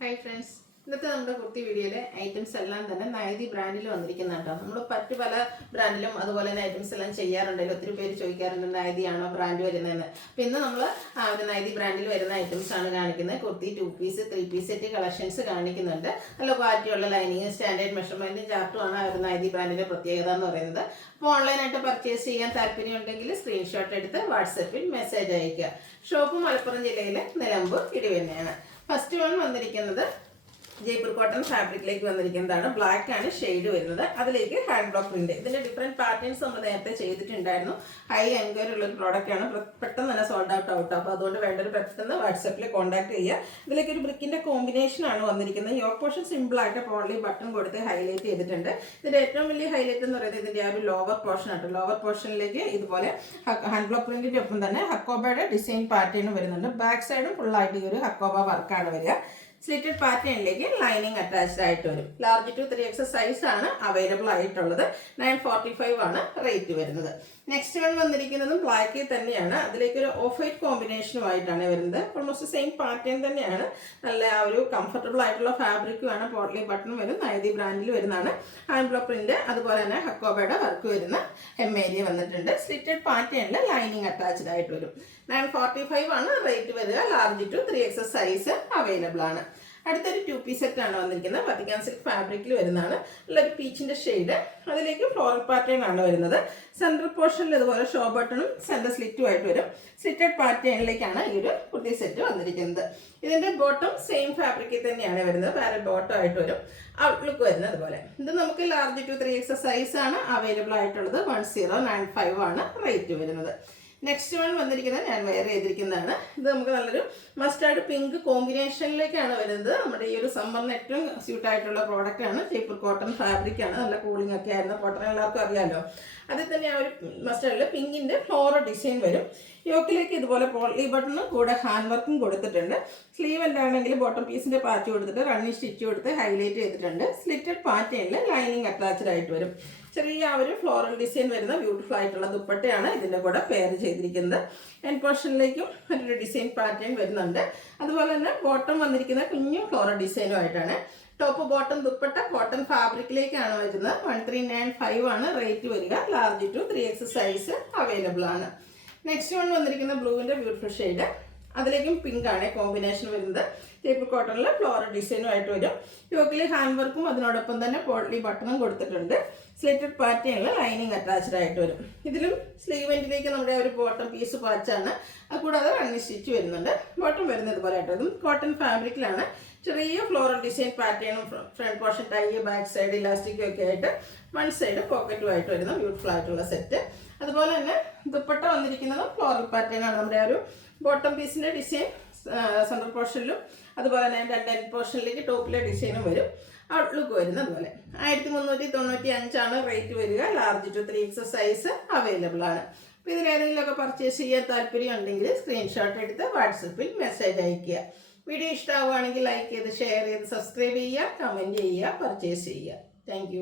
Hi friends, ഇന്നത്തെ നമ്മുടെ കുർത്തി വീഡിയോയിലെ ഐറ്റംസ് എല്ലാം തന്നെ നൈതി ബ്രാൻഡിൽ വന്നിരിക്കുന്നതാണ്. നമ്മൾ മറ്റു പല ബ്രാൻഡിലും അതുപോലെ തന്നെ ഐറ്റംസ് എല്ലാം ചെയ്യാറുണ്ടല്ലോ. ഒത്തിരി പേര് ചോദിക്കാറുണ്ട് നൈതിയാണോ ബ്രാൻഡ് വരുന്നതെന്ന്. അപ്പോൾ ഇന്ന് നമ്മൾ ഒരു നൈതി ബ്രാൻഡിൽ വരുന്ന ഐറ്റംസ് ആണ് കാണിക്കുന്നത്. Kurti 2 piece 3 piece set collections കാണിക്കുന്നുണ്ട്. നല്ല ക്വാളിറ്റിയുള്ള ലൈനിങ്, സ്റ്റാൻഡേർഡ് മെഷർമെൻറ്റ് ചാർട്ടുമാണ് ആ ഒരു നൈതി ബ്രാൻഡിൻ്റെ പ്രത്യേകത എന്ന് പറയുന്നത്. അപ്പോൾ ഓൺലൈനായിട്ട് പർച്ചേസ് ചെയ്യാൻ താല്പര്യമുണ്ടെങ്കിൽ സ്ക്രീൻഷോട്ട് എടുത്ത് വാട്സപ്പിൽ മെസ്സേജ് അയയ്ക്കുക. ഷോപ്പ് മലപ്പുറം ജില്ലയിലെ നിലമ്പൂർ ഇടിവന്നെയാണ്. ഫസ്റ്റ് വൺ വന്നിരിക്കുന്നത് ജയ്പൂർ കോട്ടൺ ഫാബ്രിക്കിലേക്ക് വന്നിരിക്കുന്നതാണ്. ബ്ലാക്ക് ആണ് ഷെയ്ഡ് വരുന്നത്. അതിലേക്ക് ഹാൻഡ് ബ്ലോക്ക് പ്രിന്റ്. ഇതിന്റെ ഡിഫറെന്റ് പാറ്റേൺസ് നമ്മൾ നേരത്തെ ചെയ്തിട്ടുണ്ടായിരുന്നു. ഹൈ എൻക്വയറി ഉള്ള ഒരു പ്രോഡക്റ്റ് ആണ്. പെട്ടെന്ന് തന്നെ സോൾഡ് ഔട്ട് അപ്പോൾ അതുകൊണ്ട് വേണ്ടൊരു പെട്ടെന്ന് വാട്സപ്പിൽ കോൺടാക്ട് ചെയ്യുക. ഇതിലേക്ക് ഒരു ബ്രിക്കിന്റെ കോമ്പിനേഷൻ ആണ് വന്നിരിക്കുന്നത്. യോക്ക് പോർഷൻ സിമ്പിൾ ആയിട്ട് പോളി ബട്ടൺ കൊടുത്ത് ഹൈലൈറ്റ് ചെയ്തിട്ടുണ്ട്. ഇതിന്റെ ഏറ്റവും വലിയ ഹൈലൈറ്റ് എന്ന് പറയുന്നത് ഇതിന്റെ ആ ഒരു ലോവർ പോർഷൻ ആണ്. ലോവർ പോർഷനിലേക്ക് ഇതുപോലെ ഹാൻഡ് ബ്ലോക്ക് പ്രിന്റിന്റെ ഒപ്പം തന്നെ ഹക്കോബയുടെ ഡിസൈൻ പാറ്റേൺ വരുന്നുണ്ട്. ബാക്ക് സൈഡും ഫുള്ളായിട്ട് ഈ ഒരു ഹക്കോബ വർക്കാണ് വരിക. സ്ലിറ്റഡ് പാറ്റേണിലേക്ക് ലൈനിങ് അറ്റാച്ച്ഡ് ആയിട്ട് വരും. ലാർജ് ടു 3X സൈസ് ആണ് അവൈലബിൾ ആയിട്ടുള്ളത്. 945 ആണ് റേറ്റ് വരുന്നത്. നെക്സ്റ്റ് വൺ വന്നിരിക്കുന്നതും ബ്ലാക്കിൽ തന്നെയാണ്. അതിലേക്ക് ഒരു ഓഫ് വൈറ്റ് കോമ്പിനേഷനുമായിട്ടാണ് വരുന്നത്. ഓൾമോസ്റ്റ് സെയിം പാറ്റേൺ തന്നെയാണ്. നല്ല ആ ഒരു കംഫർട്ടബിൾ ആയിട്ടുള്ള ഫാബ്രിക്കുമാണ്. പോട്ട്ലി ബട്ടൺ വരും. നൈതി ബ്രാൻഡിൽ വരുന്നതാണ്. ഹാൻഡ് ബ്ലോക്ക് പ്രിന്റ് അതുപോലെ തന്നെ ഹക്കോബയുടെ വർക്ക് വരുന്ന ഏരിയ വന്നിട്ടുണ്ട്. സ്ലിറ്റഡ് പാറ്റേണിൽ ലൈനിങ് അറ്റാച്ച്ഡ് ആയിട്ട് വരും. 945 ആണ് റേറ്റ് വരിക. Large to 3X size available ആണ്. അടുത്തൊരു 2 പീസ് സെറ്റ് ആണ് വന്നിരിക്കുന്നത്. വത്തിക്കാൻ സിൽക്ക് ഫാബ്രിക്കിൽ വരുന്നതാണ്. നല്ലൊരു പീച്ചിന്റെ ഷെയ്ഡ്. അതിലേക്ക് ഫ്ലോറൽ പാറ്റേൺ ആണ് വരുന്നത്. സെൻട്രൽ പോർഷനിൽ ഇതുപോലെ ഷോ ബട്ടണും സെൻറ്റർ സ്ലിറ്റും ആയിട്ട് വരും. സ്ലിറ്റഡ് പാറ്റേണിലേക്കാണ് ഈ ഒരു കുർത്തി സെറ്റ് വന്നിരിക്കുന്നത്. ഇതിന്റെ ബോട്ടം സെയിം ഫാബ്രിക്കിൽ തന്നെയാണ് വരുന്നത്. വേറെ ബോട്ടം ആയിട്ട് വരും. ഔട്ട്ലുക്ക് വരുന്നത് അതുപോലെ. ഇത് നമുക്ക് ലാർജ് ടു 3X സൈസ് ആണ് അവൈലബിൾ ആയിട്ടുള്ളത്. 1095 ആണ് റേറ്റ് വരുന്നത്. നെക്സ്റ്റ് വൺ വന്നിരിക്കുന്നത് ഞാൻ വെയർ ചെയ്തിരിക്കുന്നതാണ്. ഇത് നമുക്ക് നല്ലൊരു മസ്റ്റാർഡ് പിങ്ക് കോമ്പിനേഷനിലേക്കാണ് വരുന്നത്. നമ്മുടെ ഈ ഒരു സമ്മറിന് ഏറ്റവും സ്യൂട്ട് ആയിട്ടുള്ള പ്രോഡക്റ്റ് ആണ്. ജയ്പൂർ കോട്ടൺ ഫാബ്രിക് ആണ്. നല്ല കൂളിംഗ് ഒക്കെ ആയിരുന്നു. കോട്ടൺ എല്ലാവർക്കും അറിയാമല്ലോ. അതിൽ തന്നെ ആ ഒരു മസ്റ്റാർഡിൽ പിങ്കിന്റെ ഫ്ലോറൽ ഡിസൈൻ വരും. യോക്കിലേക്ക് ഇതുപോലെ പോളി ബട്ടണും കൂടെ ഹാൻഡ് വർക്കും കൊടുത്തിട്ടുണ്ട്. സ്ലീവ് എന്താണെങ്കിൽ ബോട്ടം പീസിന്റെ പാച്ച് കൊടുത്തിട്ട് റണ്ണിങ് സ്റ്റിച്ച് കൊടുത്ത് ഹൈലൈറ്റ് ചെയ്തിട്ടുണ്ട്. സ്ലിറ്റഡ് പാറ്റേണിൽ ലൈനിങ് അറ്റാച്ച്ഡ് ആയിട്ട് വരും. ചെറിയ ആ ഒരു ഫ്ലോറൽ ഡിസൈൻ വരുന്ന ബ്യൂട്ടിഫുൾ ആയിട്ടുള്ള ദുപ്പട്ടയാണ് ഇതിൻ്റെ കൂടെ പെയർ ചെയ്തിരിക്കുന്നത്. എൻഡ് പോർഷനിലേക്കും മറ്റൊരു ഡിസൈൻ പാറ്റേൺ വരുന്നുണ്ട്. അതുപോലെ തന്നെ ബോട്ടം വന്നിരിക്കുന്ന കുഞ്ഞു ഫ്ലോറൽ ഡിസൈനുമായിട്ടാണ്. ടോപ്പ് ബോട്ടം ദുപ്പട്ട കോട്ടൺ ഫാബ്രിക്കിലേക്കാണ് വരുന്നത്. 1395 ആണ് റേറ്റ് വരിക. Large to 3X size available ആണ്. നെക്സ്റ്റ് വൺ വന്നിരിക്കുന്ന ബ്ലൂവിൻ്റെ ബ്യൂട്ടിഫുൾ ഷെയ്ഡ്. അതിലേക്കും പിങ്ക് ആണ് കോമ്പിനേഷൻ വരുന്നത്. ജയ്പൂർ കോട്ടണിൽ ഫ്ലോറൽ ഡിസൈനുമായിട്ട് വരും. യോക്കിൽ ഹാൻഡ് വർക്കും അതിനോടൊപ്പം തന്നെ പോട്ട്ലി ബട്ടണും കൊടുത്തിട്ടുണ്ട്. സ്ലിറ്റഡ് പാറ്റേണിൽ ലൈനിങ് അറ്റാച്ച്ഡ് ആയിട്ട് വരും. ഇതിലും സ്ലീവ് എൻഡിലേക്ക് നമ്മുടെ ഒരു ബോട്ടം പീസ് പാച്ചാണ്. അതുകൂടാതെ റണ്ണിങ് സ്റ്റിച്ച് വരുന്നുണ്ട്. ബോട്ടം വരുന്നത് ഇതുപോലെ ആയിട്ട് ഇതും കോട്ടൺ ഫാബ്രിക്കിലാണ്. ചെറിയ ഫ്ലോറൽ ഡിസൈൻ പാറ്റേണും front portion tie, back side ഇലാസ്റ്റിക്കും ഒക്കെ ആയിട്ട് വൺ സൈഡ് പോക്കറ്റുമായിട്ട് വരുന്ന ബ്യൂട്ടിഫുൾ ആയിട്ടുള്ള സെറ്റ്. അതുപോലെ തന്നെ ദുപ്പട്ട വന്നിരിക്കുന്നത് ഫ്ലോറൽ പാറ്റേൺ ആണ്. നമ്മുടെ ആ ഒരു ബോട്ടം പീസിൻ്റെ ഡിസൈൻ സെൻട്രൽ പോർഷനിലും അതുപോലെ തന്നെ രണ്ട് എൻഡ് പോർഷനിലേക്ക് ടോപ്പിലെ ഡിസൈനും വരും. ഔട്ട്ലുക്ക് വരുന്നത് അതുപോലെ. 1395 ആണ് റേറ്റ് വരിക. Large to 3X size available ആണ്. അപ്പോൾ ഇതിലേതെങ്കിലുമൊക്കെ പർച്ചേസ് ചെയ്യാൻ താല്പര്യം ഉണ്ടെങ്കിൽ സ്ക്രീൻഷോട്ട് എടുത്ത് വാട്സപ്പിൽ മെസ്സേജ് അയയ്ക്കുക. വീഡിയോ ഇഷ്ടമാവുകയാണെങ്കിൽ ലൈക്ക് ചെയ്ത് ഷെയർ ചെയ്ത് സബ്സ്ക്രൈബ് ചെയ്യുക, കമൻറ്റ് ചെയ്യുക, പർച്ചേസ് ചെയ്യുക. താങ്ക്